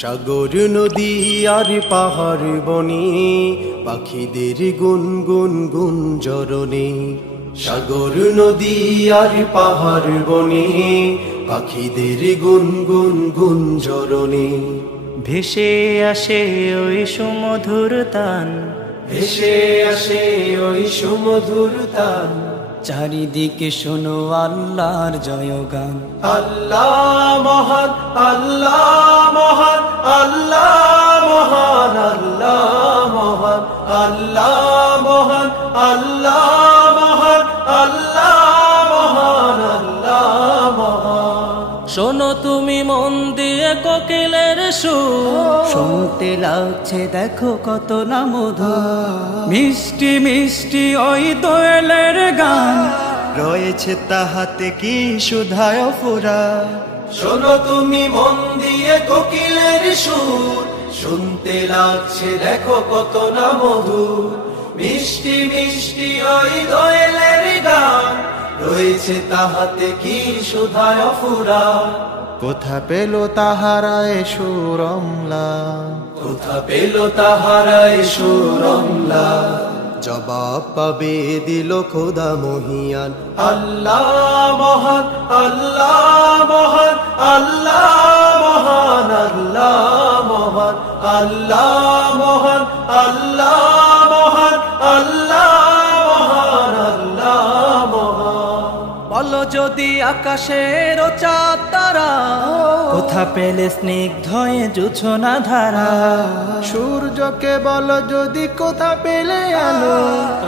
সাগর নদী আর পাহাড় বনে পাখিদের গুনগুন গুঞ্জরণে। সাগর নদী আর পাহাড় বনে পাখিদের গুনগুন গুঞ্জরণে। ভেসে আসে ওই সুমধুর তান, ভেসে আসে ওই সুমধুর তান। চারিদিকে শোনো আল্লাহর জয়গান। আল্লাহ মহান, আল্লাহ মহান, আল্লাহ মহান, আল্লাহ মহান, আল্লাহ মহান, আল্লাহ মহান, আল্লাহ মহান, আল্লাহ মহান। শোনো তুমি মন দিয়ে কোকিলের সুর, শুনতে লাগছে দেখো কত না মধু। মিষ্টি মিষ্টি ওই দোয়েলের গান, রয়েছে তাহাতে কি সুধায় ফুরা। শোনো তুমি মন দিয়ে কোকিলের সুর, শুনতে লাগছে দেখো কত না মধুর। মিষ্টি মিষ্টি ওই দোয়েলের গান, রয়েছে তাহাতে কি সুধায় ফুরা। কোথা পেল তাহারায় সুরমলা, কোথা পেল তাহারায় সুরমলা। জবাব পাবে দিল খোদা মহিয়ান। আল্লাহ মহান, আল্লাহ মহান, আল্লাহ মহান, আল্লাহ মহান, আল্লাহ মহান, আল্লাহ মহান, আল্লাহ মহান, আল্লাহ মহান। বলো যদি আকাশের চাঁদ তারা, কোথা পেলে স্নিগ্ধ জোছনা ধারা। সূর্যকে বলো যদি কোথা পেলে আলো,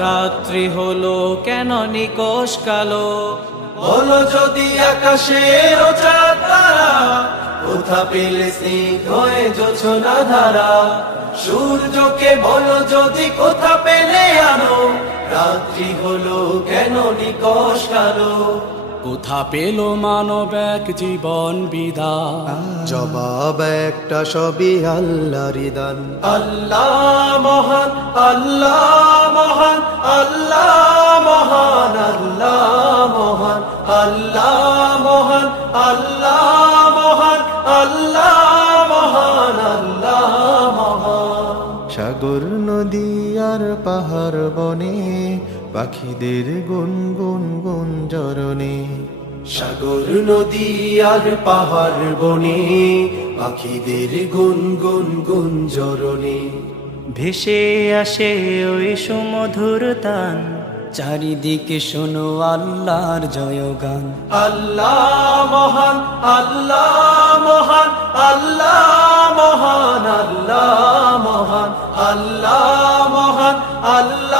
রাত্রি হলো কেন নিকোষ কালো। বলো যদি আকাশের চাঁদ তারা, কোথা পেলে স্নিগ্ধ জোছনা ধারা। সূর্যকে বলো যদি কোথা পেলে আলো, রাত্রি হলো কেন নিকোষ কালো। কোথা পেল মানব এক জীবন বিধান, জবাব একটা সবই আল্লাহর দান। আল্লাহ মহান, আল্লাহ মহান, আল্লাহ মহান, আল্লাহ মহান, আল্লাহ মহান, আল্লাহ মহান, আল্লাহ মহান, আল্লাহ মহান। সাগর নদী আর পাহাড় বনে পাখিদের গুনগুন গুঞ্জরণে। সাগর নদী আর পাহাড় বনে পাখিদের গুনগুন গুঞ্জরণে। ভেসে আসে ওই সুমধুর তান, চারিদিকে শোনো আল্লাহর জয়গান। আল্লাহ মহান, আল্লাহ মহান, আল্লাহ মহান, আল্লাহ মহান, আল্লাহ মহান, আল্লাহ